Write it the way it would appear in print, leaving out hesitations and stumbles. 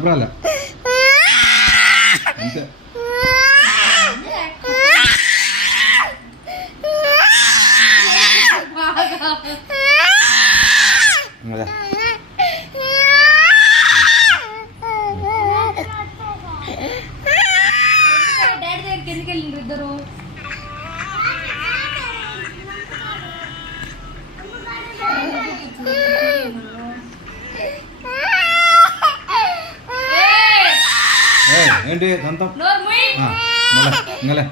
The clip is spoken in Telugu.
వినపడాలి అంతే. డాడీ దగ్గరికి ఎందుకు వెళ్ళిండ్రు ఇద్దరు? ఏంటి సొంతం నోరు మూయ్. ఇంగలే